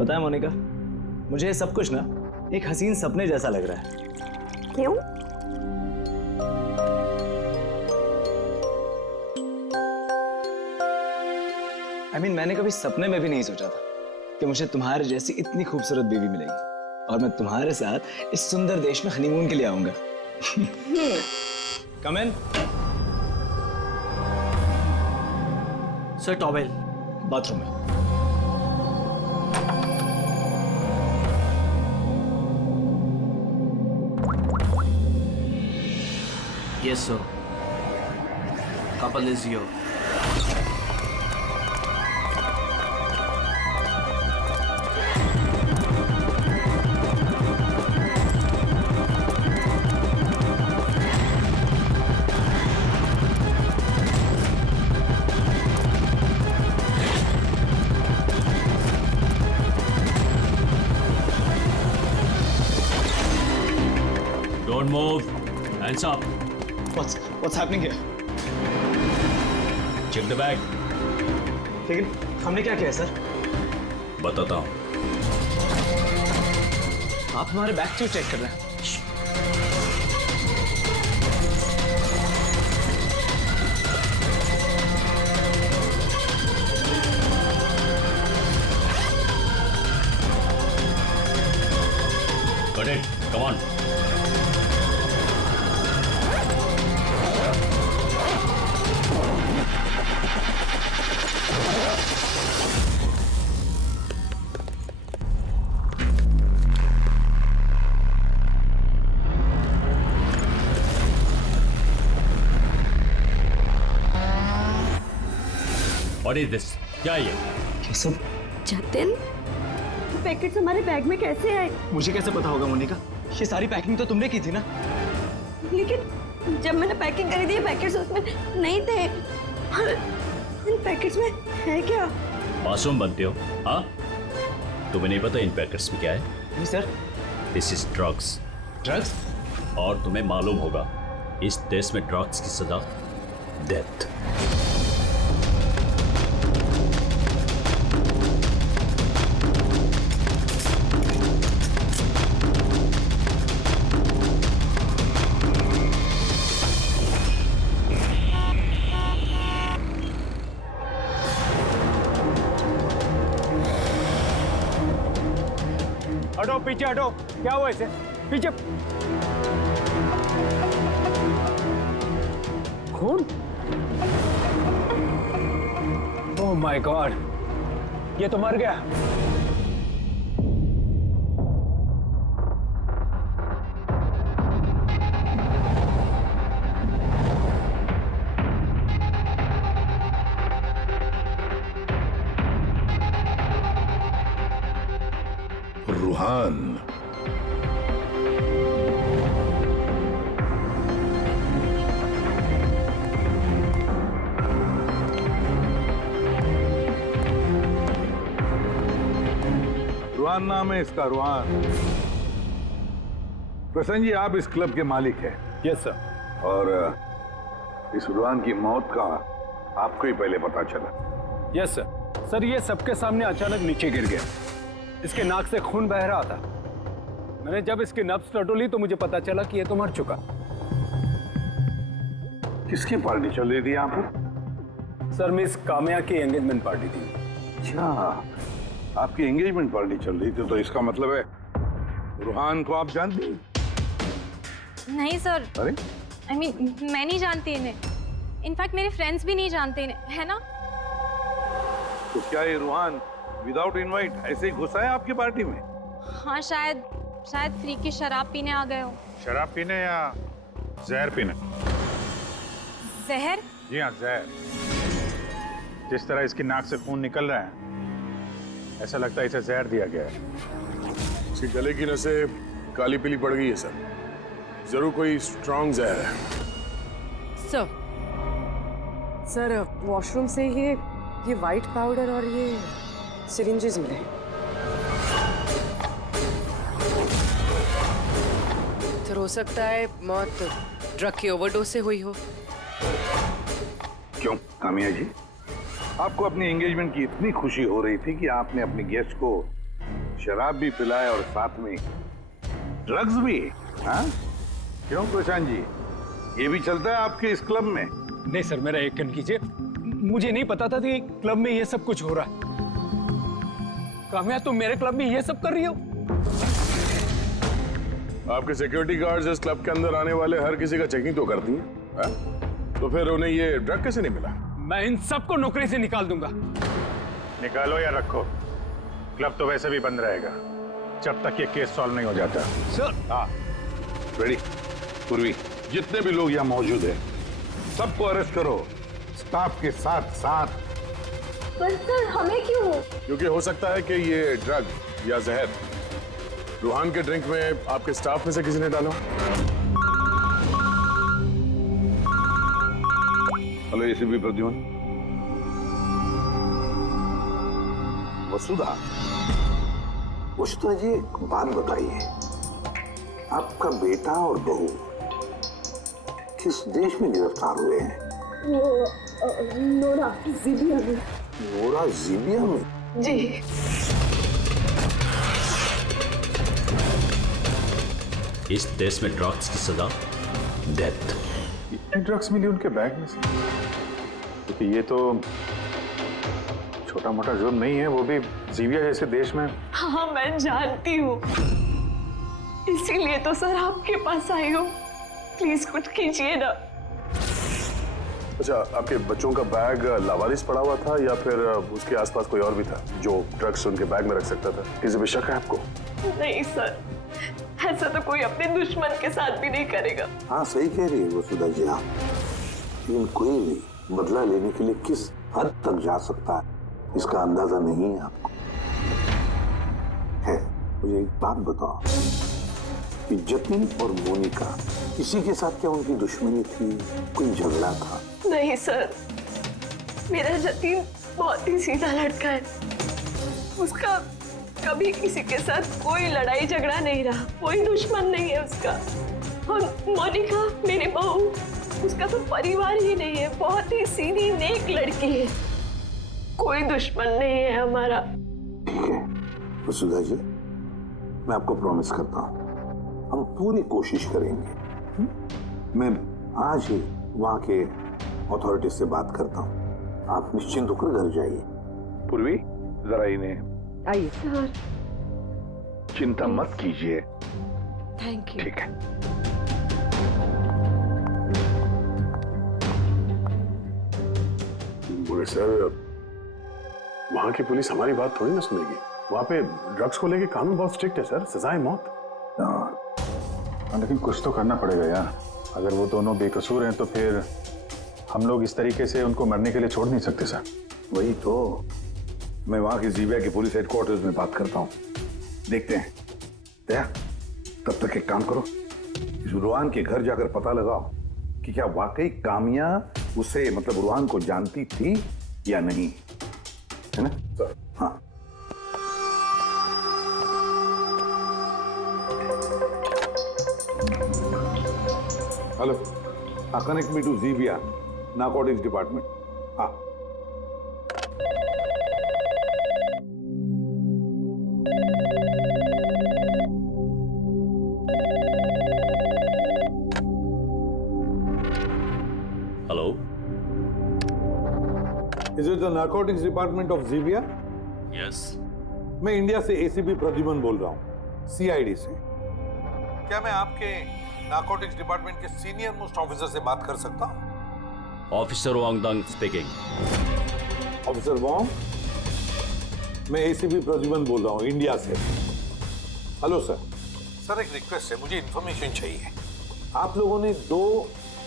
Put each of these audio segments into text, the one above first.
पता है मोनिका, मुझे ये सब कुछ ना एक हसीन सपने जैसा लग रहा है। क्यों? मैंने कभी सपने में भी नहीं सोचा था कि मुझे तुम्हारे जैसी इतनी खूबसूरत बीवी मिलेगी और मैं तुम्हारे साथ इस सुंदर देश में हनीमून के लिए आऊंगा। कम इन। सर टॉवेल बाथरूम में। Yes sir, couple is your. Don't move. Hands up. What's happening here? Check the bag. लेकिन हमने क्या किया सर? बताता हूँ। आप हमारे बैग क्यों चेक कर रहे हैं? Got it. Come on. What is this? क्या ये? ये सब जतिन, पैकेट्स हमारे बैग में कैसे आए? मुझे कैसे पता होगा मोनिका? ये सारी पैकिंग तो तुमने की थी ना? लेकिन जब मैंने पैकिंग करी थी ये पैकेट्स उसमें नहीं थे। और इन पैकेट्स में है क्या? मासूम बनते हो, हाँ? तुम्हें नहीं पता इन पैकेट्स में क्या है? नहीं sir. This is drugs. Drugs? और तुम्हें मालूम होगा इस देश में ड्रग्स की सजा डेथ। हटो पीछे हटो। क्या हुआ इसे? पीछे। खून? ओह माय गॉड, ये तो मर गया। रूहान, रूहान नाम है इसका, रूहान। प्रसन्न जी, आप इस क्लब के मालिक हैं। Yes sir. और इस रूहान की मौत का आपको ही पहले पता चला? Yes sir. सर ये सबके सामने अचानक नीचे गिर गया। इसके नाक से खून बह रहा था। मैंने जब इसकी नब्ज टटोली तो मुझे पता चला कि ये तो मर चुका। किसकी पार्टी चल रही थी यहाँ पर? सर मिस काम्या की एंगेजमेंट पार्टी थी। अच्छा, आपकी एंगेजमेंट पार्टी चल रही थी, तो इसका मतलब है रूहान को आप जानती हैं? नहीं सर। अरे मैं नहीं जानती इन्हें। इनफैक्ट मेरे फ्रेंड्स भी नहीं जानते इन्हें, है ना? तो क्या ये रूहान विदाउट इनवाइट ऐसे ही घुसा है आपकी पार्टी में? हाँ, शायद फ्री की शराब पीने आ गए हो। शराब पीने या जहर पीने? जहर? जी हाँ, जहर। जिस तरह इसकी नाक से खून निकल रहा है, ऐसा लगता है इसे जहर दिया गया है। इसके गले की नसें काली पीली पड़ गई है सर। जरूर कोई स्ट्रॉन्ग जहर है। सर वॉशरूम से ये वाइट पाउडर और ये सिरिंजेस मिले। तो हो सकता है मौत ड्रग की ओवरडोज से हुई हो। क्यों कामिया जी, आपको अपनी एंगेजमेंट की इतनी खुशी हो रही थी कि आपने अपने गेस्ट को शराब भी पिलाए और साथ में ड्रग्स भी। हाँ क्यों प्रशांत जी, ये भी चलता है आपके इस क्लब में? नहीं सर, मेरा यकीन कीजिए, मुझे नहीं पता था कि क्लब में ये सब कुछ हो रहा है। काम्या, तुम मेरे क्लब में ये सब कर रही हो? आपके सिक्योरिटी गार्ड्स इस क्लब के अंदर आने वाले हर किसी का चेकिंग तो करती हैं, हाँ? तो फिर उन्हें ये ड्रग कैसे नहीं मिला? मैं इन सबको नौकरी से निकाल दूंगा। निकालो या रखो, क्लब तो वैसे भी बंद रहेगा जब तक ये केस सॉल्व नहीं हो जाता। सर। हाँ रेडी पूर्वी, जितने भी लोग यहाँ मौजूद हैं सबको अरेस्ट करो, स्टाफ के साथ साथ। पर सर हमें क्यों? क्योंकि हो सकता है कि ये ड्रग या जहर रूहान के ड्रिंक में आपके स्टाफ में से किसी ने डाला। Hello ACP Pradyuman. वसुधा, वसुधा जी एक बात बताइए, आपका बेटा और बहू किस देश में गिरफ्तार हुए हैं? वो नोरा जीबिया में। नोरा जीबिया में? जी। इस देश में ड्रग्स की सजा डेथ। इतने ड्रग्स मिली उनके बैग में से? क्योंकि ये तो छोटा मोटा जुर्म नहीं है, वो भी जीबिया जैसे देश में। हाँ मैं जानती हूँ, इसीलिए तो सर आपके पास आई हूँ। प्लीज कुछ कीजिए ना। अच्छा, आपके बच्चों का बैग लावारिस पड़ा हुआ था या फिर उसके आसपास कोई और भी था जो ड्रग्स उनके बैग में रख सकता था? किसी पे शक है आपको? नहीं सर, ऐसा तो कोई अपने दुश्मन के साथ भी नहीं करेगा। हाँ सही कह रही है वसुधा जी आप, लेकिन कोई भी बदला लेने के लिए किस हद तक जा सकता है इसका अंदाजा नहीं है आपको। है, मुझे एक बात बताओ कि जतिन और मोनिका, किसी के साथ क्या उनकी दुश्मनी थी, कोई झगड़ा था? नहीं सर, मेरा जतिन बहुत ही सीधा लड़का है। उसका कभी किसी के साथ कोई लड़ाई झगड़ा नहीं रहा, कोई दुश्मन नहीं है उसका। और मोनिका मेरी बहू, उसका तो परिवार ही नहीं है, बहुत ही सीधी नेक लड़की है, कोई दुश्मन नहीं है हमारा। ठीक है वसुधा जी, मैं आपको प्रॉमिस करता हूँ हम पूरी कोशिश करेंगे। मैं आज ही वहाँ के अथॉरिटी से बात करता हूँ, आप निश्चिंत होकर घर जाइए। पूर्वी जरा इन्हें आइए सर। चिंता मत कीजिए। Thank you. ठीक है। बोले सर, वहां की पुलिस हमारी बात थोड़ी ना सुनेगी। वहां पे ड्रग्स को लेके कानून बहुत स्ट्रिक्ट है सर, सजाए मौत। लेकिन कुछ तो करना पड़ेगा यार, अगर वो दोनों बेकसूर हैं तो फिर हम लोग इस तरीके से उनको मरने के लिए छोड़ नहीं सकते सर। वही तो, मैं वहाँ की जीबिया के पुलिस हेडक्वार्टर्स में बात करता हूँ, देखते हैं। दया, तब तक एक काम करो, इस रुहान के घर जाकर पता लगाओ कि क्या वाकई कामिया उसे मतलब रुहान को जानती थी या नहीं, है ना सर? हाँ। Hello, connect me to Zibia narcotics department. हाँ। Hello, Is it the narcotics department of Zibia? Yes. मैं इंडिया से एसीपी प्रद्युम्न बोल रहा हूँ, सीआईडी से। क्या मैं आपके नारकोटिक्स डिपार्टमेंट के सीनियर मोस्ट ऑफिसर से बात कर सकता हूँ? Officer Wangdang speaking. Officer Wong, मैं एसीपी प्रद्युम्न बोल रहा हूँ इंडिया से। Hello sir. सर एक रिक्वेस्ट है, मुझे इंफॉर्मेशन चाहिए। आप लोगों ने 2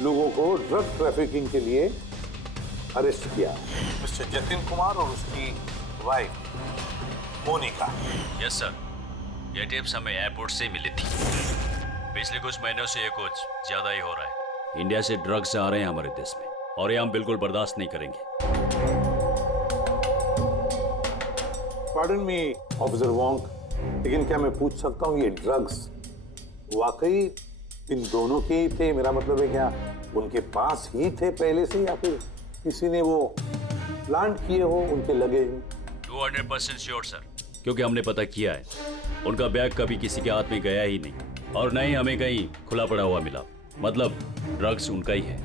लोगों को ड्रग ट्रैफिकिंग के लिए अरेस्ट किया, मिस्टर जतिन कुमार और उसकी वाइफ मोनिका। यस सर, ये टिप्स हमें एयरपोर्ट से मिली थी। पिछले कुछ महीनों से ये कुछ ज्यादा ही हो रहा है। इंडिया से ड्रग्स आ रहे हैं हमारे देश में और ये हम बिल्कुल बर्दाश्त नहीं करेंगे। पार्डन मी ऑफिसर वॉन्ग, लेकिन क्या मैं पूछ सकता हूँ ये ड्रग्स वाकई इन दोनों के ही थे? मेरा मतलब है क्या उनके पास ही थे पहले से या फिर किसी ने वो प्लांट किए हो उनके लगेज में? 200% श्योर सर, क्योंकि हमने पता किया है उनका बैग कभी किसी के हाथ में गया ही नहीं और न ही हमें कहीं खुला पड़ा हुआ मिला। मतलब ड्रग्स उनका ही है।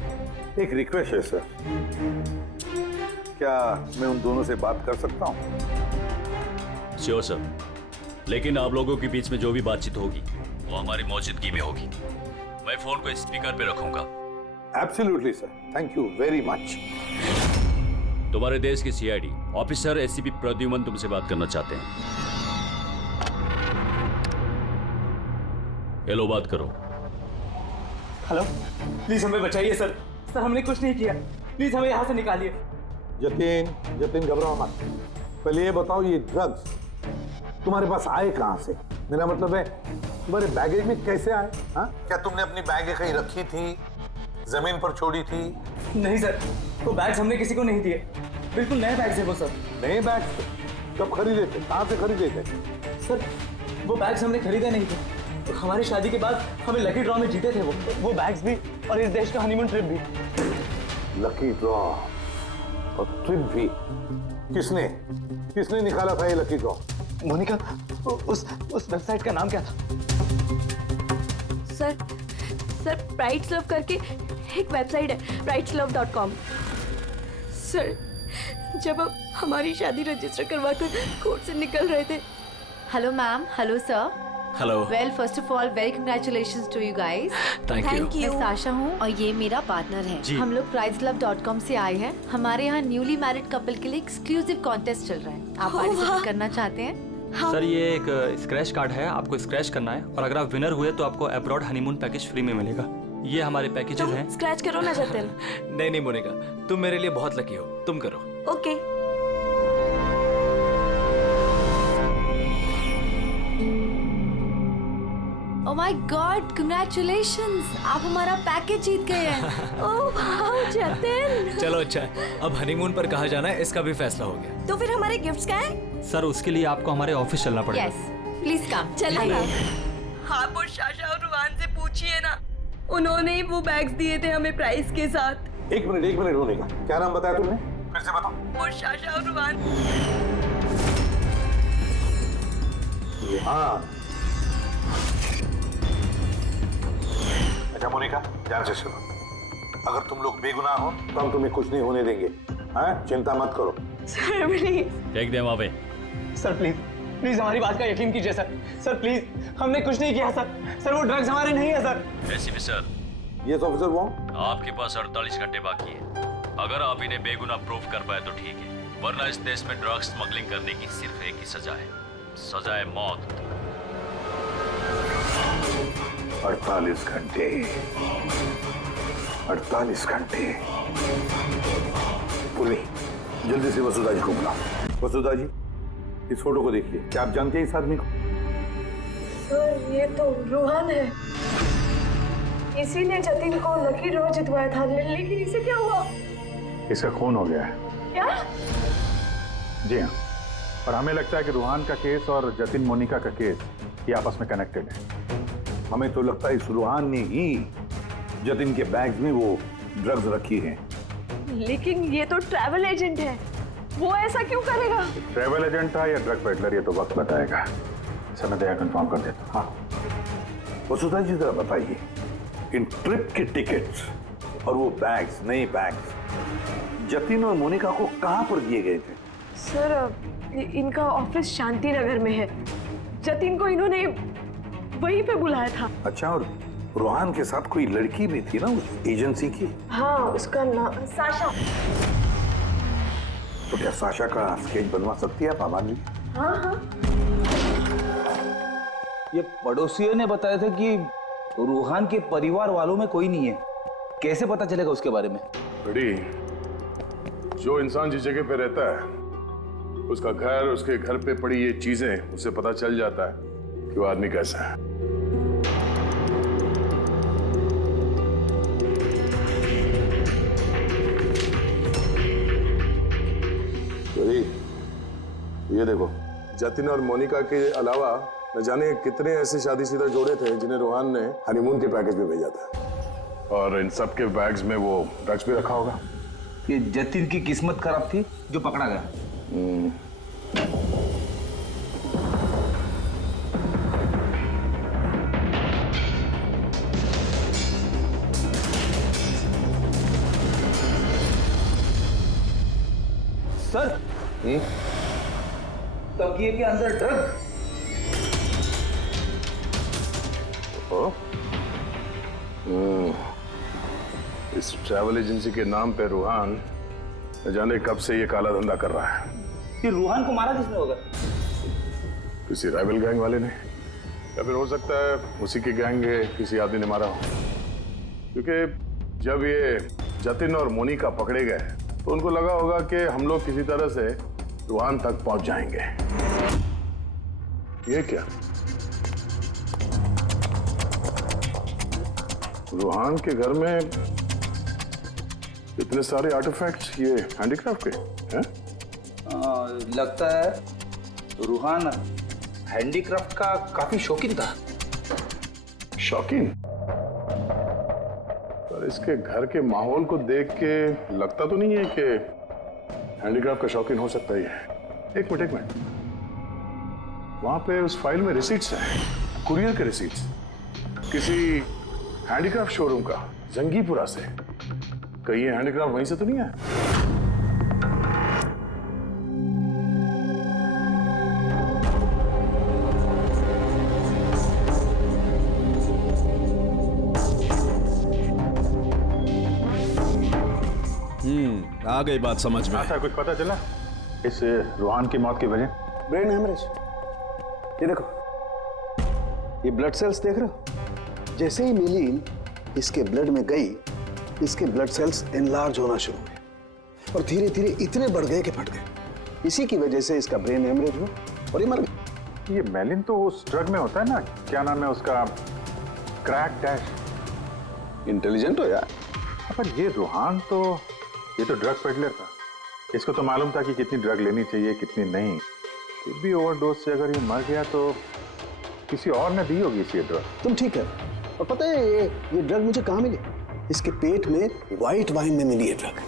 एक रिक्वेस्ट है सर, क्या मैं उन दोनों से बात कर सकता हूँ? श्योर सर, लेकिन आप लोगों के बीच में जो भी बातचीत होगी वो हमारी मौजूदगी में होगी। मैं फोन को स्पीकर पे रखूंगा। Absolutely sir, thank you very much. तुम्हारे देश के सीआईडी ऑफिसर एसीपी प्रद्युमन तुमसे बात करना चाहते हैं। हेलो, बात करो। हेलो, प्लीज हमें बचाइए सर। सर हमने कुछ नहीं किया, प्लीज हमें यहाँ से निकालिए। जतिन घबराओ मत। पहले ये बताओ, ये ड्रग्स तुम्हारे पास आए कहाँ से? मेरा मतलब है तुम्हारे बैगेज में कैसे आए? हाँ, क्या तुमने अपनी बैग कहीं रखी थी, जमीन पर छोड़ी थी? नहीं सर, वो बैग्स हमने किसी को नहीं दिए। बिल्कुल नए बैग्स हैं वो सर। नए बैग्स? कब खरीदे थे? कहाँ से खरीदे थे? सर वो बैग्स हमने खरीदे नहीं थे। हमारी शादी के बाद हमें लकी ड्रॉ में जीते थे वो बैग्स भी और इस देश का हनीमून ट्रिप भी। लकी ड्रॉ और ट्रिप भी? किसने निकाला था ये लकी ड्रॉ? मोनिका, उस वेबसाइट का नाम क्या था? सर प्राइड्स लव करके एक वेबसाइट है, prideslove.com। सर जब हम हमारी शादी रजिस्टर करवाकर कोर्ट से निकल रहे थे। Hello ma'am, hello sir. Hello. Well first of all very congratulations to you guys. Thank you. मैं साशा हूँ और ये मेरा पार्टनर है। हम लोग prideslove.com से आए हैं। हमारे यहाँ न्यूली मैरिड कपल के लिए एक्सक्लूसिव कॉन्टेस्ट चल रहा है। आप पार्टिसिपेट करना चाहते हैं? सर ये एक स्क्रैच कार्ड है, आपको स्क्रैच करना है और अगर आप विनर हुए तो आपको अब्रॉड हनीमून पैकेज फ्री में मिलेगा। ये हमारे पैकेजेस हैं। स्क्रैच करो ना जतिन। नहीं मोनिका, तुम मेरे लिए बहुत लकी हो, तुम करो। Okay. Oh my God, congratulations, आप हमारा पैकेज जीत गए हैं। Oh wow Jatin. चलो अच्छा है, अब हनीमून पर कहाँ जाना है इसका भी फैसला हो गया। तो फिर हमारे गिफ्ट्स क्या हैं? सर उसके लिए आपको हमारे ऑफिस चलना पड़ेगा। Yes, please come. चलिए। आप और शाशा और रुहान से पूछिए ना, उन्होंने ही वो बैग्स दिए थे हमें प्राइस के साथ। एक मिनट होने का। क्या नाम बताया तुमने? फिर से बताओ। और शाशा और रुहान। हाँ। अच्छा मोनिका, ध्यान से सुनो। अगर तुम लोग बेगुनाह हो तो हम तुम्हें कुछ नहीं होने देंगे। हाँ, चिंता मत करो। Sir please. फेंक दे वहां पे। सर प्लीज हमारी बात का यकीन कीजिए सर प्लीज, हमने कुछ नहीं किया सर वो ड्रग्स हमारे नहीं है sir. ACP sir, yes officer, वो आपके पास 48 घंटे बाकी है। अगर आप इन्हें बेगुनाह प्रूव कर पाए तो ठीक है, वरना इस देश में ड्रग्स स्मगलिंग करने की सिर्फ एक ही सजा है, सजा है मौत। 48 घंटे। 48 घंटे। पूरी जल्दी से वसुधा जी को बुलाओ। वसुधा जी, इस फोटो को देखिए। क्या आप जानते हैं इस आदमी को? सर ये तो रुहान है, इसी ने जतिन को लकी ड्रॉ जितवाया था, लेकिन इसे क्या हुआ? इसका खून हो गया है। क्या? जी हाँ, और हमें लगता है कि रूहान का केस और जतिन मोनिका का केस ये आपस में कनेक्टेड है। हमें तो लगता है इस रूहान ने ही जतिन के बैग्स में वो ड्रग्स रखी हैं। लेकिन ये तो ट्रैवल एजेंट है, वो ऐसा क्यों करेगा? ट्रैवल एजेंट था या ड्रग पेडलर, ये तो वक्त बताएगा। समय दया कंफर्म कर देता। हाँ, वसुधा जी जरा बताइए, इन ट्रिप के टिकट्स और वो बैग्स, नए बैग्स जतिन और मोनिका को कहाँ पर दिए गए थे? सर इनका ऑफिस शांति नगर में है, जतिन को इन्होंने वहीं पे बुलाया था। अच्छा, और रूहान के साथ कोई लड़की भी थी ना उस एजेंसी की? हाँ, उसका नाम साशा। तो क्या साशा का स्केच बनवा सकती है आप आबादी? हाँ। ये पड़ोसियों ने बताया था कि रूहान के परिवार वालों में कोई नहीं है। कैसे पता चलेगा उसके बारे में? बड़ी, जो इंसान जिस जगह पे रहता है उसका घर, उसके घर पे पड़ी ये चीजें, उससे पता चल जाता है कि वो आदमी कैसा है। ये देखो, जतिन और मोनिका के अलावा न जाने कितने ऐसे शादीशुदा जोड़े थे जिन्हें रूहान ने हनीमून के पैकेज में भेजा था, और इन सब के बैग्स में वो ड्रग्स भी रखा होगा। ये जतिन की किस्मत खराब थी जो पकड़ा गया। सर तकिए के अंदर ड्रग्स। इस ट्रैवल एजेंसी के नाम पे रूहान न जाने कब से ये काला धंधा कर रहा है। ये रूहान को मारा किसने होगा? किसी राइवल गैंग वाले ने, या फिर हो सकता है उसी की गैंग के किसी आदमी ने मारा हो। क्योंकि जब ये जतिन और मोनिका पकड़े गए तो उनको लगा होगा कि हम लोग किसी तरह से रूहान तक पहुंच जाएंगे। ये क्या? रूहान के घर में इतने सारे आर्टिफैक्ट्स, ये हैंडीक्राफ्ट के हैं? लगता है रूहान हैंडीक्राफ्ट का काफी शौकीन था। शौकीन? पर इसके घर के माहौल को देख के लगता तो नहीं है कि हैंडीक्राफ्ट का शौकीन हो सकता ही है। एक मिनट, वहां पे उस फाइल में रिसीट्स हैं, कुरियर के रिसीट्स, किसी हैंडीक्राफ्ट शोरूम का, जंगीपुरा से। कहीं ये हैंडीक्राफ्ट वहीं से तो नहीं है? आ गई बात समझ में। हाँ सर, कुछ पता चला इस रूहान की मौत की वजह? Brain haemorrhage. ये देखो, ये ब्लड सेल्स देख रहे हो? जैसे ही मिलीन इसके ब्लड में गई, इसके ब्लड सेल्स एनलार्ज होना शुरू हुए और धीरे धीरे इतने बढ़ गए कि फट गए। इसी की वजह से इसका ब्रेन हेमरेज हुआ और ये मर गया। ये मेलिन तो उस ड्रग में होता है ना, क्या नाम है उसका, क्रैक डैश। इंटेलिजेंट हो यार। पर ये रूहान तो, ये तो ड्रग पेडलर था। इसको तो मालूम था कि कितनी ड्रग लेनी चाहिए कितनी नहीं। फिर भी ओवरडोज से अगर ये मर गया तो किसी और ने दी होगी इसी ड्रग। तुम ठीक है। और पता है ये ड्रग मुझे कहाँ मिली? इसके पेट में व्हाइट वाइन में मिली है ड्रग।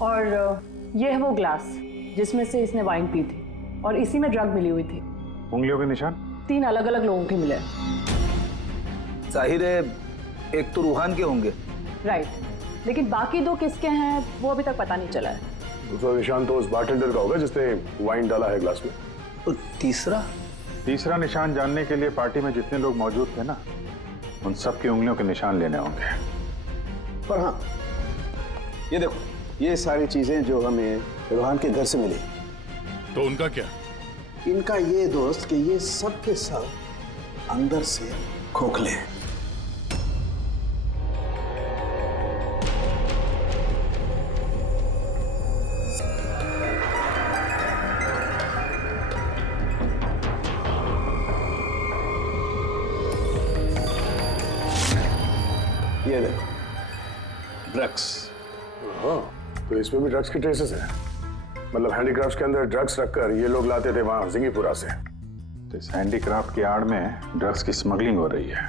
और ये है वो ग्लास जिसमें से इसने वाइन पी थी और इसी में ड्रग मिली हुई थी। उंगलियों के निशान 3 अलग अलग लोगों के मिले। जाहिर है एक तो रूहान के होंगे। राइट, लेकिन बाकी 2 किसके हैं वो अभी तक पता नहीं चला है। दूसरा निशान तो उस बारटेंडर का होगा जिसने वाइन डाला है ग्लास में। और तीसरा निशान जानने के लिए पार्टी में जितने लोग मौजूद थे ना, उन सब की उंगलियों के निशान लेने होंगे। पर हाँ, ये देखो, ये सारी चीजें जो हमें रूहान के घर से मिली, तो उनका क्या? इनका ये दोस्त कि ये सब के सब अंदर से खोखले हैं। ये देखो, ड्रग्स। हाँ, तो इसमें भी ड्रग्स की ट्रेसेस हैं। मतलब हैंडीक्राफ्ट्स के अंदर ड्रग्स रखकर ये लोग लाते थे वहां जिंगीपुरा से। तो इस हैंडीक्राफ्ट की आड़ में ड्रग्स की स्मगलिंग हो रही है।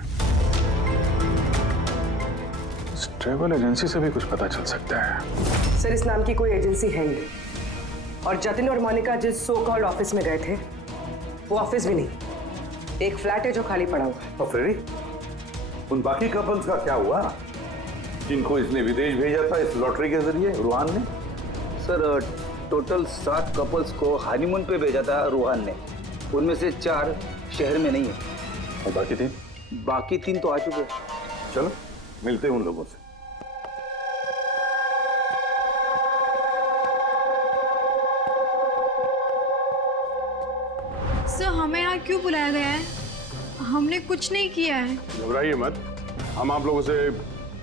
इस ट्रैवल एजेंसी से भी कुछ पता चल सकता है। सर, इस नाम की कोई एजेंसी है ही नहीं। और जतिन और मोनिका जिस सो कॉल्ड ऑफिस में गए थे, वो ऑफिस भी नहीं, एक फ्लैट है जो खाली पड़ा हुआ है। और फ्रेडी, उन बाकी कपल्स का क्या हुआ जिनको इसने विदेश भेजा था इस लॉटरी के जरिए रूहान ने? सर, टोटल 7 कपल्स को हनीमून पे भेजा था रूहान ने। उनमें से 4 शहर में नहीं है। और बाकी 3? बाकी 3 तो आ चुके हैं। चलो मिलते हैं उन लोगों से। सर, हमें यहाँ क्यों बुलाया गया है? हमने कुछ नहीं किया है। घबराइए मत, हम आप लोगों से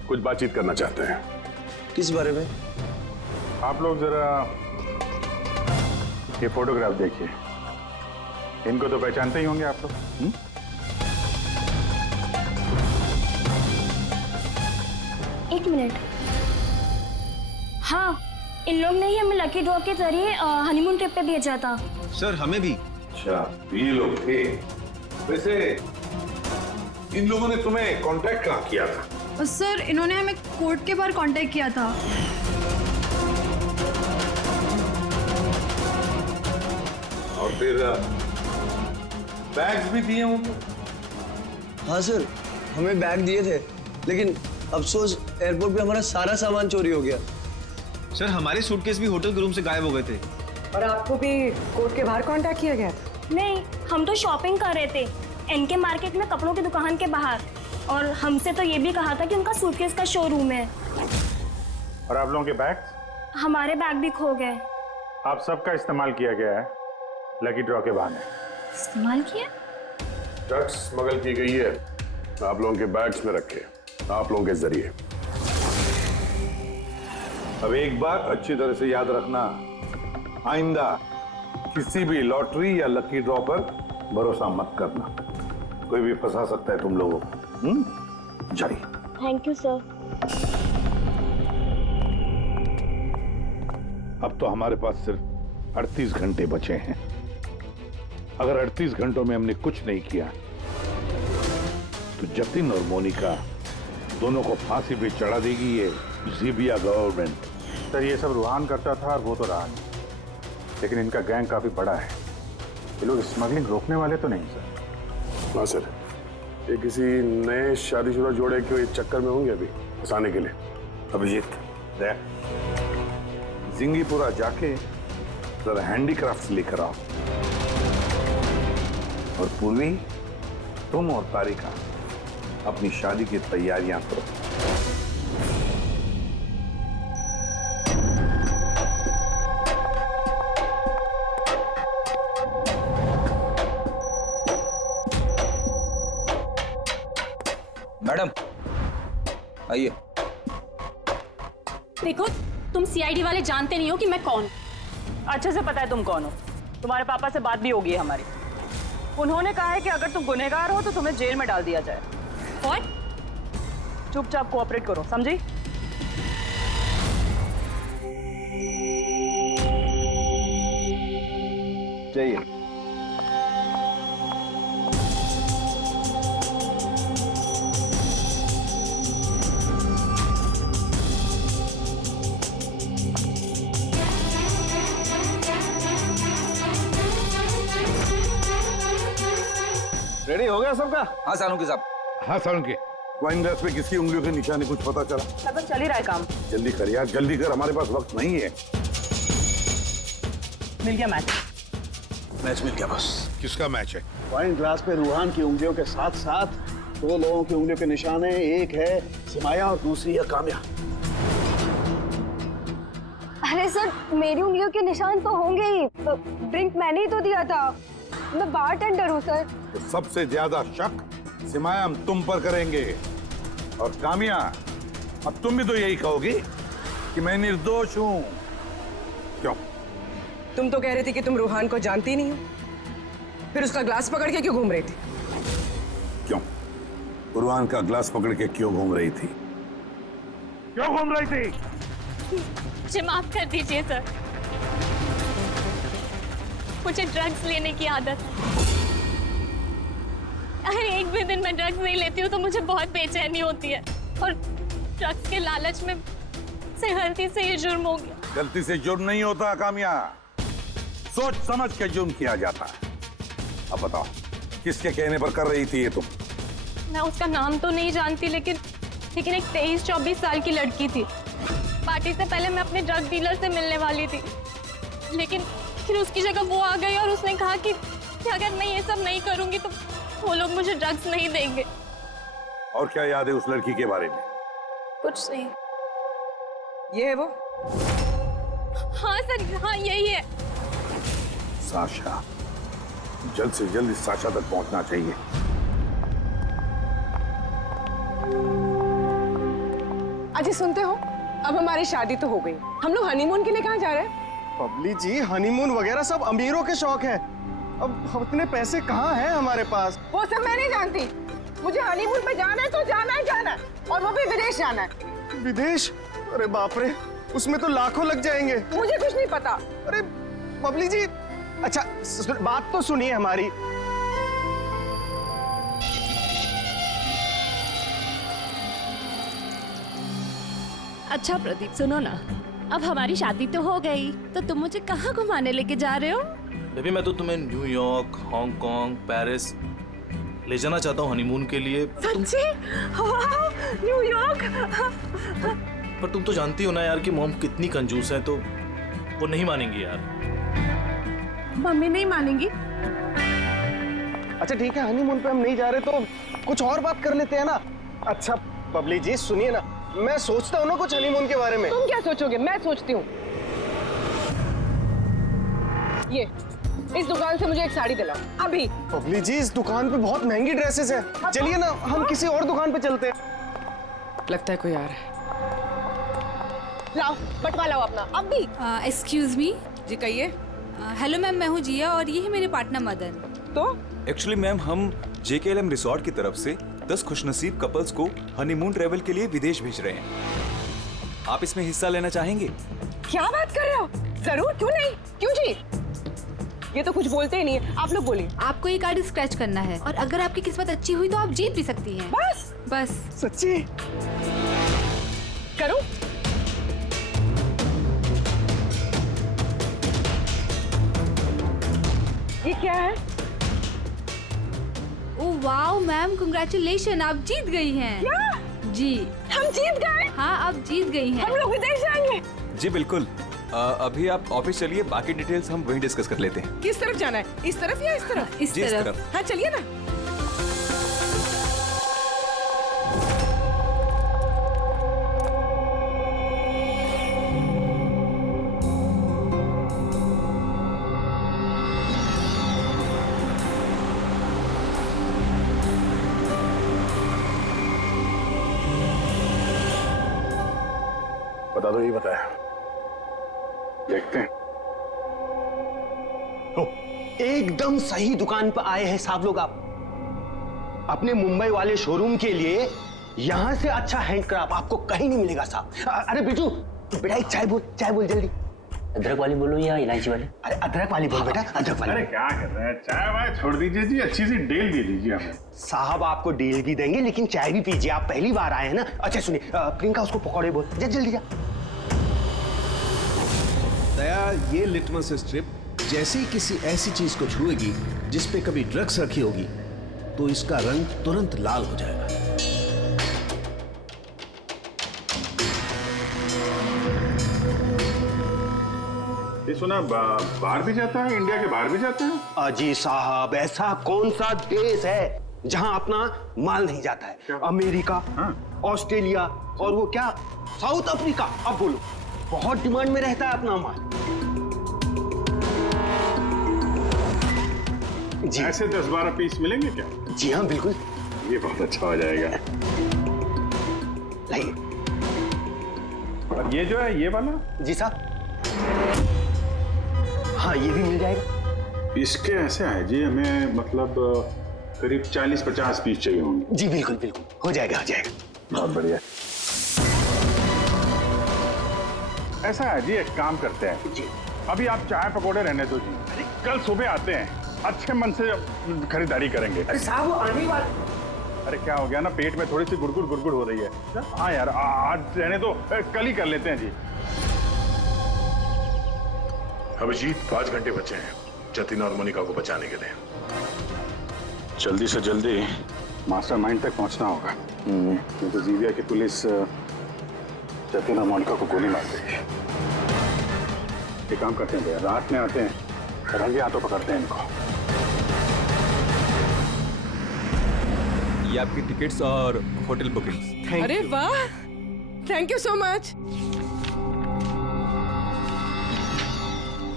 कुछ बातचीत करना चाहते हैं। किस बारे में? आप लोग जरा ये फोटोग्राफ देखिए। इनको तो पहचानते ही होंगे आप लोग। एक मिनट। हाँ, इन लोग ने ही हमें लकी ड्रॉ के जरिए हनीमून ट्रिप पे भेजा था। सर, हमें भी। अच्छा, ये लोग थे। वैसे इन लोगों ने तुम्हें कांटेक्ट कहाँ किया था? सर, इन्होंने हमें कोर्ट के बाहर कांटेक्ट किया था। और फिर बैग्स भी दिए होंगे? हाँ सर, हमें बैग दिए थे, लेकिन अफसोस एयरपोर्ट पे हमारा सारा सामान चोरी हो गया। सर, हमारे सूटकेस भी होटल के रूम से गायब हो गए थे। और आपको भी कोर्ट के बाहर कांटेक्ट किया गया था? नहीं, हम तो शॉपिंग कर रहे थे एनके मार्केट में, कपड़ों की दुकान के बाहर। और हमसे तो ये भी कहा था कि उनका सूटकेस का शोरूम है। और आप लोगों के बैग? हमारे बैग भी खो गए। आप सबका इस्तेमाल किया गया है लकी ड्रॉ के बहाने। इस्तेमाल किया? ड्रग्स स्मगल की गई है आप लोगों के बैग्स में रखे, आप लोगों के जरिए। अब एक बात अच्छी तरह से याद रखना, आइंदा किसी भी लॉटरी या लकी ड्रॉ पर भरोसा मत करना, कोई भी फंसा सकता है तुम लोगों को। जाइए। Thank you sir. अब तो हमारे पास सिर्फ 38 घंटे बचे हैं। अगर 38 घंटों में हमने कुछ नहीं किया तो जतिन और मोनिका दोनों को फांसी पे चढ़ा देगी ये ज़ीबिया गवर्नमेंट। सर ये सब रूहान करता था और वो तो रहा नहीं, लेकिन इनका गैंग काफी बड़ा है। ये लोग स्मगलिंग रोकने वाले तो नहीं सर? हाँ सर, ये किसी नए शादीशुदा जोड़े के चक्कर में होंगे अभी फंसाने के लिए। अभिजीत देख, जिंगीपुरा जाके जरा हैंडीक्राफ्ट लेकर आओ, और पूर्वी तुम और तारिका अपनी शादी की तैयारियां करो। मैडम आइए। देखो, तुम सीआईडी वाले जानते नहीं हो कि मैं कौन। अच्छे से पता है तुम कौन हो। तुम्हारे पापा से बात भी होगी है हमारी। उन्होंने कहा है कि अगर तुम गुनहगार हो तो तुम्हें जेल में डाल दिया जाए। और चुपचाप कोऑपरेट करो, समझी? जाइए। रेडी हो गया सबका? हाँ सालूंकी साहब। हाँ सालूंकी, वाइन ग्लास पे किसकी उंगलियों के निशाने कुछ पता चला? लगभग चल ही रहा है काम। जल्दी कर यार, जल्दी कर, हमारे पास वक्त नहीं है। मिल गया मैच। मैच मिल गया बस। किसका मैच है? वाइन ग्लास पे रूहान की उंगलियों के साथ साथ दो लोगों की उंगलियों के निशान हैं। एक है सिमाया और दूसरी है काम्या। अरे सर, मेरी उंगलियों के निशान तो होंगे ही। ड्रिंक मैंने ही तो दिया था, मैं बारटेंडर हूँ सर। तो सबसे ज्यादा शक सिमाया हम तुम पर करेंगे, और कामिया अब तुम भी तो यही कहोगी कि मैं निर्दोष हूँ। क्यों? तुम तो कह रही थी कि तुम रूहान को जानती नहीं हो, फिर उसका ग्लास पकड़ के क्यों घूम रही थी? क्यों? रूहान का ग्लास पकड़ के क्यों घूम रही थी? क्यों घूम रही थी? मुझे माफ कर दीजिए सर, मुझे ड्रग्स लेने की आदत है। अगर एक भी दिन मैं ड्रग्स नहीं लेती हूँ तो मुझे बहुत बेचैनी होती है, और ड्रग्स के लालच में से गलती से ये जुर्म हो गया। गलती से जुर्म नहीं होता कामिया, सोच समझ के जुर्म किया जाता है। अब बताओ, किसके कहने पर कर रही थी ये तुम? मैं उसका नाम तो नहीं जानती, लेकिन एक 23-24 साल की लड़की थी। पार्टी से पहले मैं अपने ड्रग डीलर से मिलने वाली थी, लेकिन फिर उसकी जगह वो आ गई और उसने कहा कि अगर मैं ये सब नहीं करूंगी तो वो लोग मुझे ड्रग्स नहीं देंगे। और क्या याद है उस लड़की के बारे में? कुछ नहीं। ये है वो? हाँ सर, हाँ यही है। साशा, जल्द से जल्द इस साशा तक पहुंचना चाहिए। अजय सुनते हो, अब हमारी शादी तो हो गई, हम लोग हनीमून के लिए कहाँ जा रहे हैं? बबली जी, हनीमून वगैरह सब अमीरों के शौक है। अब इतने पैसे कहाँ हैं हमारे पास? वो सब मैं नहीं जानती, मुझे हनीमून पे जाना है तो जाना है, जाना है, और वो भी विदेश जाना है। विदेश? अरे बाप रे, उसमें तो लाखों लग जाएंगे। मुझे कुछ नहीं पता। अरे बबली जी, अच्छा बात तो सुनिए हमारी। अच्छा प्रदीप, सुनो ना, अब हमारी शादी तो हो गई, तो तुम मुझे कहाँ घुमाने लेके जा रहे हो? बेबी, मैं तो तुम्हें न्यूयॉर्क, हांगकांग, पेरिस ले जाना चाहता हूँ हनीमून के लिए। सच्ची? वाह, न्यूयॉर्क! पर तुम तो जानती हो ना यार कि मॉम कितनी कंजूस है, तो वो नहीं मानेंगी यार। मम्मी नहीं मानेंगी। अच्छा ठीक है, हनीमून पे हम नहीं जा रहे तो कुछ और बात कर लेते हैं ना। अच्छा बबली जी सुनिए ना, मैं सोचता हूँ ना कुछ हनीमून के बारे में। तुम क्या सोचोगे, मैं सोचती हूँ। ये इस दुकान से मुझे एक साड़ी दिलाओ अभी। बबली जी इस दुकान पे बहुत महंगी ड्रेसेस हैं। चलिए ना हम किसी और दुकान पे चलते हैं। लगता है कोई आ रहा है। लाओ बटवा लाओ अपना अभी। Excuse me. जी कहिए। हेलो मैम, मैं हूँ जिया और ये है मेरे पार्टनर मदन। तो एक्चुअली मैम हम JKLM रिसोर्ट की तरफ से 10 खुशनसीब कपल्स को हनीमून ट्रेवल के लिए विदेश भेज रहे हैं। आप इसमें हिस्सा लेना चाहेंगे? क्या बात कर रहे हो? जरूर, क्यों नहीं, क्यों जी। ये तो कुछ बोलते ही नहीं है, आप लोग बोलिए। आपको ये कार्ड स्क्रैच करना है और अगर आपकी किस्मत अच्छी हुई तो आप जीत भी सकती हैं। बस सच्ची? करो। ये क्या है? ओह वाओ मैम, कांग्रेचुलेशन, आप जीत गई हैं। क्या? जी हम जीत गए? हाँ आप जीत गई हैं। हम लोग विदेश जाएंगे? जी बिल्कुल। अभी आप ऑफिस चलिए, बाकी डिटेल्स हम वहीं डिस्कस कर लेते हैं। किस तरफ जाना है, इस तरफ या इस तरफ? इस तरफ। हाँ चलिए ना। बता दो, ये बताया। देखते हैं। एकदम सही दुकान पर आए हैं साहब लोग। आप अपने मुंबई वाले शोरूम के लिए यहाँ से अच्छा हैंडक्राफ्ट आपको कहीं नहीं मिलेगा साहब। अरे बिजू बेटा एक चाय बोल जल्दी। अदरक वाली बोलो या इलायची वाली? अरे अदरक वाली बोल बेटा, अदरक वाली। अरे क्या कर रहे हैं, चाय वाय छोड़ दीजिए जी, अच्छी सी डील दे दीजिए हमें। साहब आपको डील भी देंगे लेकिन चाय भी पीजिए, आप पहली बार आए हैं ना। अच्छा सुनिए, प्रियंका उसको पकौड़े बोल, जल्दी जा। दया, ये लिटमस स्ट्रिप जैसे ही किसी ऐसी चीज को छुएगी जिस पे कभी ड्रग्स रखी होगी तो इसका रंग तुरंत लाल हो जाएगा। ये सुना बाहर भी जाता है, इंडिया के बाहर भी जाता है? अजी साहब ऐसा कौन सा देश है जहां अपना माल नहीं जाता है? अमेरिका, ऑस्ट्रेलिया और वो क्या साउथ अफ्रीका। अब बोलो, बहुत डिमांड में रहता है अपना माल। जी ऐसे 10-12 पीस मिलेंगे क्या? जी हाँ बिल्कुल। ये बहुत अच्छा हो जाएगा। लाइए। और ये जो है ये वाला? जी साहब। हाँ ये भी मिल जाएगा। इसके ऐसे है जी, हमें मतलब करीब 40-50 पीस चाहिए होंगे। जी बिल्कुल बिल्कुल, हो जाएगा हो जाएगा। बहुत बढ़िया। ऐसा है जी, एक काम करते हैं जी, अभी आप चाय पकौड़े रहने दो जी, कल सुबह आते हैं, अच्छे मन से खरीदारी करेंगे। अरे साहब वो आने वाले। अरे क्या हो गया ना, पेट में थोड़ी सी गुड़गुड़ हो रही है। हाँ यार आज रहने दो, कल ही कर लेते हैं जी। अभिजीत 5 घंटे बचे हैं जतिन और मोनिका को बचाने के लिए। जल्दी से जल्दी मास्टरमाइंड तक पहुंचना होगा, नहीं तो जीविया की पुलिस जतिन और मोनिका को गोली मार देगी। एक काम करते हैं भैया, रात में आते हैं, रंगे हाथों पकड़ते हैं इनको। ये आपकी टिकट्स और होटल बुकिंग्स। अरे वाह, थैंक यू सो मच।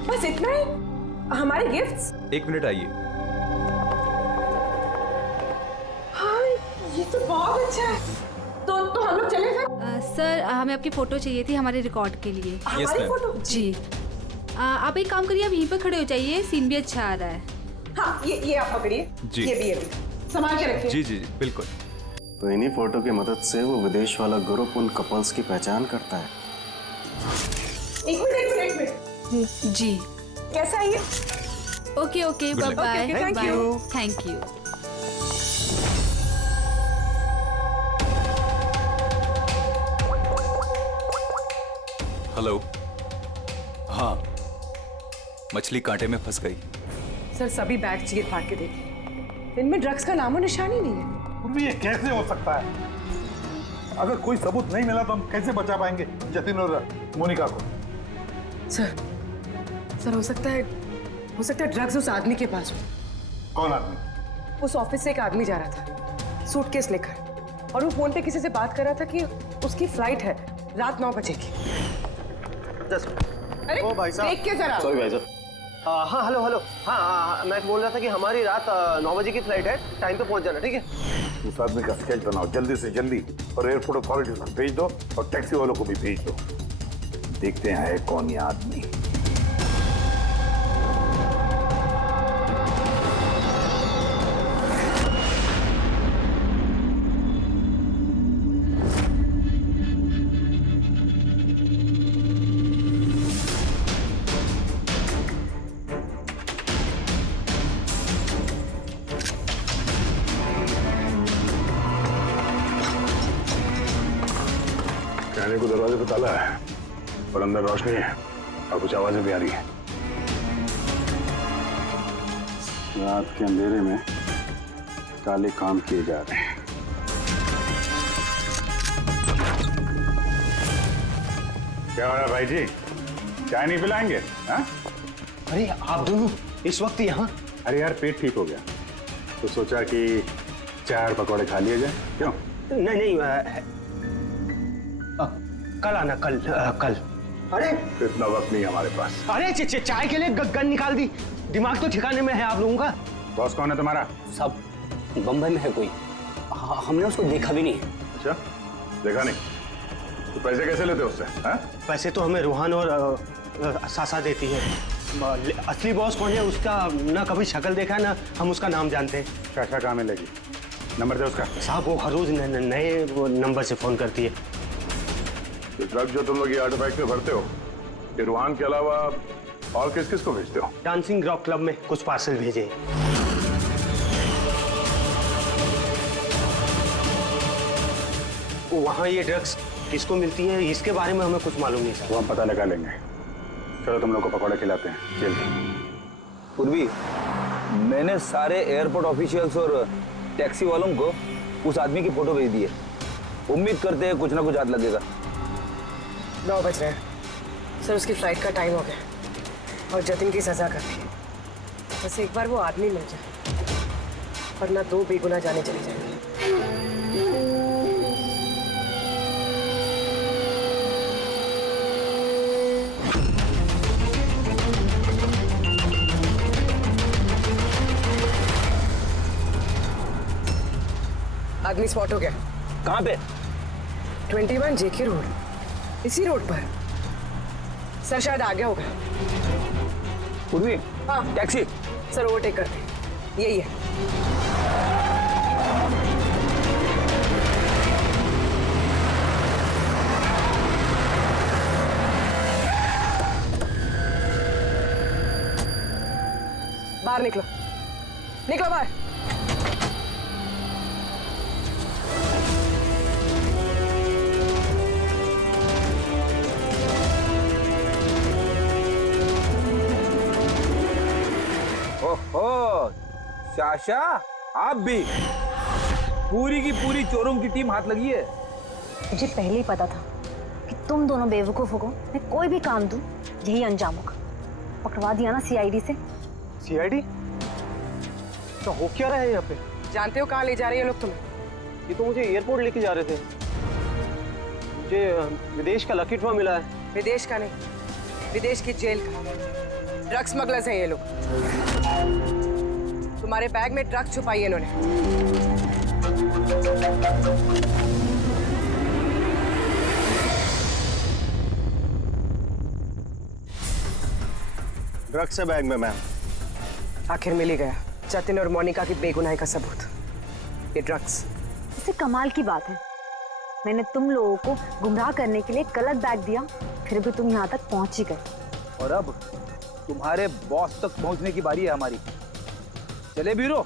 बस इतना ही? हमारे गिफ्ट्स? 1 मिनट आइए। हाँ ये तो बहुत अच्छा है। तो हम लोग चले फिर? सर हमें आपकी फोटो चाहिए थी हमारे रिकॉर्ड के लिए। हमारी फोटो? जी। आप एक काम करिए, आप यहीं पर खड़े हो जाइए, सीन भी अच्छा आ रहा है। हाँ ये आप पकड़िए। जी। ये भी संभाल के रखिए। जी जी बिल्कुल। तो इन्हीं फोटो की मदद से वो विदेश वाला ग्रुप उन कपल्स की पहचान करता है। एक मिनट। जी। कैसा है ये? Okay okay, bye bye. Thank you. Hello. हाँ, मछली कांटे में फंस गई। सर सभी बैग चीर फाड़ के देखिए, इनमें ड्रग्स का नामो निशान ही नहीं है। ये कैसे हो सकता है? अगर कोई सबूत नहीं मिला तो हम कैसे बचा पाएंगे जतिन और मोनिका को? सर हो सकता है हो सकता है ड्रग्स उस आदमी के पास हो। कौन आदमी? उस ऑफिस से एक आदमी जा रहा था सूटकेस लेकर, और वो फोन पे किसी से बात कर रहा था कि उसकी फ्लाइट है रात 9 बजे की। अरे ओ भाई साहब, देख के जरा। सॉरी भाई साहब। हाँ हेलो हेलो। हाँ, मैं बोल रहा था कि हमारी रात 9 बजे की फ्लाइट है, टाइम पे पहुंच जाना, ठीक है? उस आदमी का स्केच बनाओ जल्दी से जल्दी और एयरपोर्ट अथॉरिटीज को भेज दो और टैक्सी वालों को भी भेज दो। देखते हैं है कौन ये आदमी। कहने को दरवाजे पे ताला है और अंदर रोशनी है और कुछ आवाजें भी आ रही है। रात के अंधेरे में काले काम किए जा रहे हैं। क्या हो रहा है भाई जी? चाय नहीं पिलाएंगे? हाँ? अरे आप दोनों इस वक्त यहाँ? अरे यार पेट ठीक हो गया तो सोचा कि चाय और पकौड़े खा लिए जाए। क्यों? नहीं, कल आना, कल। अरे इतना वक्त नहीं हमारे पास। अरे चाय के लिए गन निकाल दी। दिमाग तो ठिकाने में है आप लोगों का। बॉस कौन है तुम्हारा? सब बम्बई में है कोई, हमने उसको देखा भी नहीं। अच्छा, देखा नहीं तो पैसे कैसे लेते हो उससे? पैसे तो हमें रूहान और सासा देती है। असली बॉस कौन है उसका ना कभी शक्ल देखा है ना हम उसका नाम जानते हैं। शाशा कहाँ मिलेगी? नंबर दे उसका। साहब वो हर रोज नए नंबर से फोन करती है। तो ड्रग जो तुम लोग ये आर्टिफैक्ट में भरते हो ये रूहान के अलावा और किस किस को भेजते हो? डांसिंग रॉक क्लब में कुछ पार्सल भेजे। वहाँ ये ड्रग्स किसको मिलती है इसके बारे में हमें कुछ मालूम नहीं सर। वो हम पता लगा लेंगे। चलो तुम लोग को पकौड़े खिलाते हैं, जेल के। पूर्वी, मैंने सारे एयरपोर्ट ऑफिशियल्स और टैक्सी वालों को उस आदमी की फोटो भेज दी है। उम्मीद करते हैं कुछ ना कुछ हाथ लगेगा। 9 बज रहे हैं सर, उसकी फ्लाइट का टाइम हो गया और जतिन की सजा कर दी। बस एक बार वो आदमी मिल जाए वरना 2 बेगुनाह जाने चली जाएंगी। आदमी स्पॉट हो गया। कहाँ पे? 21 जेके रोड, इसी रोड पर। सर शायद आ गया होगा। पूर्वी, हाँ टैक्सी। सर ओवरटेक करते, यही है। बाहर निकलो, निकलो बाहर। ओहो, शाशा आप भी? पूरी की पूरी चोरों की टीम हाथ लगी है। मुझे पहले ही पता था कि तुम दोनों बेवकूफों को मैं कोई भी काम दूं यही अंजाम होगा। पकड़वा दिया ना सीआईडी से। सीआईडी? तो हो क्या रहा है यहाँ पे? जानते हो कहाँ ले जा रहे हैं लोग तुम्हें? ये तो मुझे एयरपोर्ट लेके जा रहे थे। मुझे विदेश का लकी ड्रॉ मिला है। विदेश का नहीं, विदेश की जेल का। ड्रग स्मगलर्स हैं ये लोग। तुम्हारे बैग में ड्रग्स छुपाई है इन्होंने। ड्रग्स है बैग में मैम। आखिर मिल ही गया जतिन और मोनिका की बेगुनाही का सबूत। ये ड्रग्स। इससे कमाल की बात है, मैंने तुम लोगों को गुमराह करने के लिए गलत बैग दिया, फिर भी तुम यहाँ तक पहुंच ही गए। और अब तुम्हारे बॉस तक पहुंचने की बारी है हमारी। चले ब्यूरो।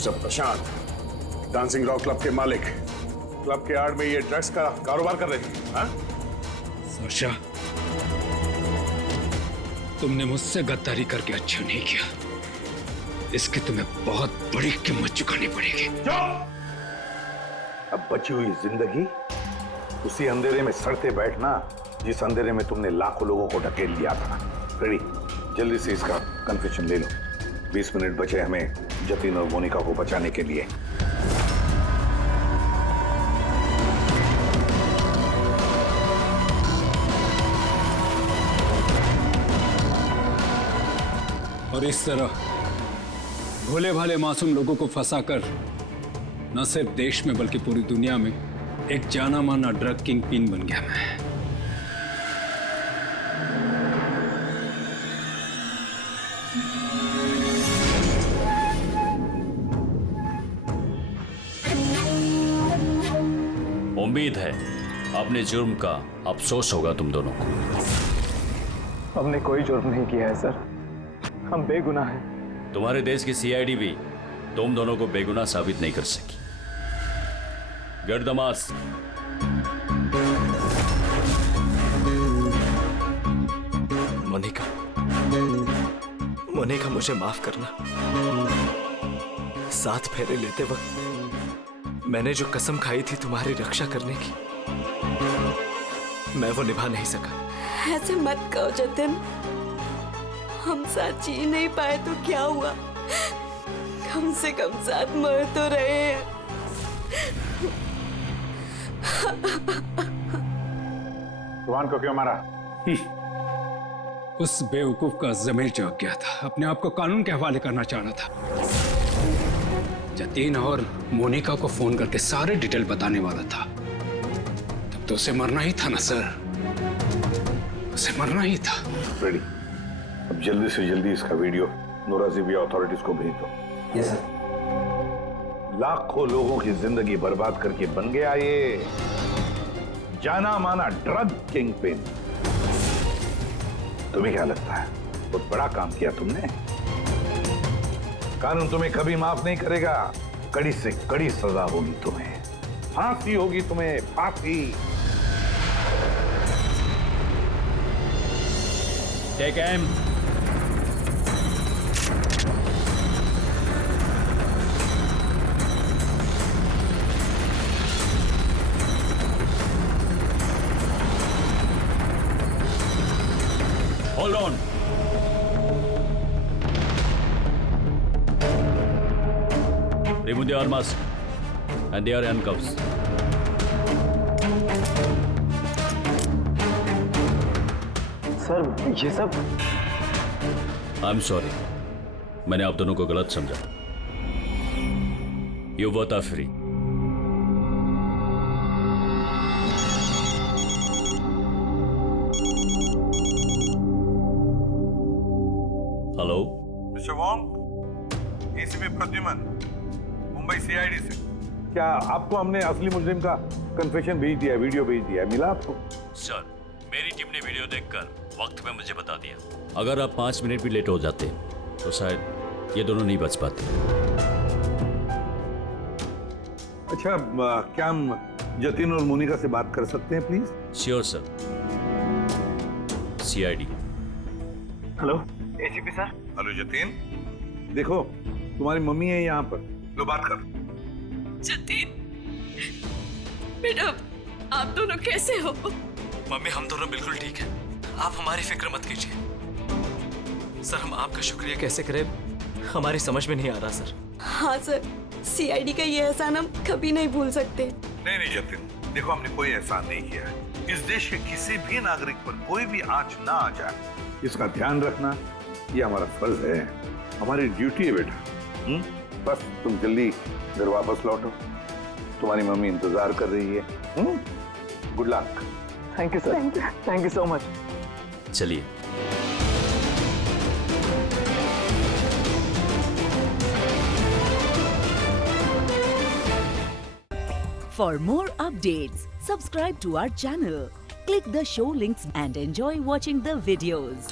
सब प्रशांत, डांसिंग रॉक क्लब के मालिक, क्लब के आड़ में ये ड्रग्स का कारोबार कर रहे हैं, हाँ? वर्षा, तुमने मुझसे गद्दारी करके अच्छा नहीं किया। इसकी तुम्हें बहुत बड़ी कीमत चुकानी पड़ेगी। अब बची हुई जिंदगी उसी अंधेरे में सड़ते बैठना जिस अंधेरे में तुमने लाखों लोगों को ढकेल लिया था। रेडी, जल्दी से इसका कन्फेशन ले लो। 20 मिनट बचे हमें जतिन और मोनिका को बचाने के लिए। और इस तरह भोले भाले मासूम लोगों को फंसाकर न सिर्फ देश में बल्कि पूरी दुनिया में एक जाना माना ड्रग किंग पिन बन गया मैं। उम्मीद है अपने जुर्म का अफसोस होगा तुम दोनों को। हमने कोई जुर्म नहीं किया है सर, हम बेगुनाह हैं। तुम्हारे देश की सीआईडी भी तुम दोनों को बेगुनाह साबित नहीं कर सकी। Get the mask. Monica, Monica मुझे माफ करना। 7 फेरे लेते वक्त मैंने जो कसम खाई थी तुम्हारी रक्षा करने की, मैं वो निभा नहीं सका। ऐसे मत कहो जतिन, हम साथ जी नहीं पाए तो क्या हुआ, कम से कम साथ मर तो रहे हैं। रुहान को क्यों मारा? उस बेवकूफ का ज़मीर जाग गया था, अपने आप को कानून के हवाले करना चाह रहा था। जतीन और मोनिका को फोन करके सारे डिटेल बताने वाला था। तब तो उसे मरना ही था ना सर, उसे मरना ही था। रेडी, अब जल्दी से जल्दी इसका वीडियो नोराजीबिया अथॉरिटीज को भेज दो। Yes sir. लाखों लोगों की जिंदगी बर्बाद करके बन गया ये जाना माना ड्रग किंग पिन। तुम्हें क्या लगता है बहुत बड़ा काम किया तुमने? कानून तुम्हें कभी माफ नहीं करेगा। कड़ी से कड़ी सजा होगी तुम्हें, फांसी होगी तुम्हें, फांसी। Take M. Hold on. Remove the arms and their handcuffs. Sir ये सब I'm sorry. मैंने आप दोनों को गलत समझा। You both are free. Hello mister Wong, ACP Pradyuman, Mumbai CID से। क्या आपको हमने असली मुजरिम का कन्फेशन भेज दिया, वीडियो भेज दिया, मिला आपको? सर, मेरी टीम ने वीडियो देखकर वक्त में मुझे बता दिया। अगर आप 5 मिनट भी लेट हो जाते तो शायद ये दोनों नहीं बच पाते। अच्छा, क्या हम जतिन और मोनिका से बात कर सकते हैं please? Sure sir. CID. Hello ACP sir. Hello Jatin, देखो तुम्हारी मम्मी है यहाँ पर, लो बात कर। जतिन बेटा, आप दोनों कैसे हो? मम्मी, हम दोनों बिल्कुल ठीक हैं। आप हमारी फिक्र मत कीजिए। सर, हम आपका शुक्रिया कैसे करें हमारी समझ में नहीं आ रहा सर। हाँ सर, सीआईडी का ये एहसान हम कभी नहीं भूल सकते। नहीं जतिन, देखो हमने कोई एहसान नहीं किया है। इस देश के किसी भी नागरिक पर कोई भी आंच ना आ जाए, इसका ध्यान रखना ये हमारा फर्ज है, हमारी ड्यूटी है बेटा। बस तुम जल्दी घर वापस लौटो, तुम्हारी मम्मी इंतजार कर रही है। Good luck. Thank you sir, thank you so much. चलिए। For more updates, subscribe to our channel, click the show links and enjoy watching the videos.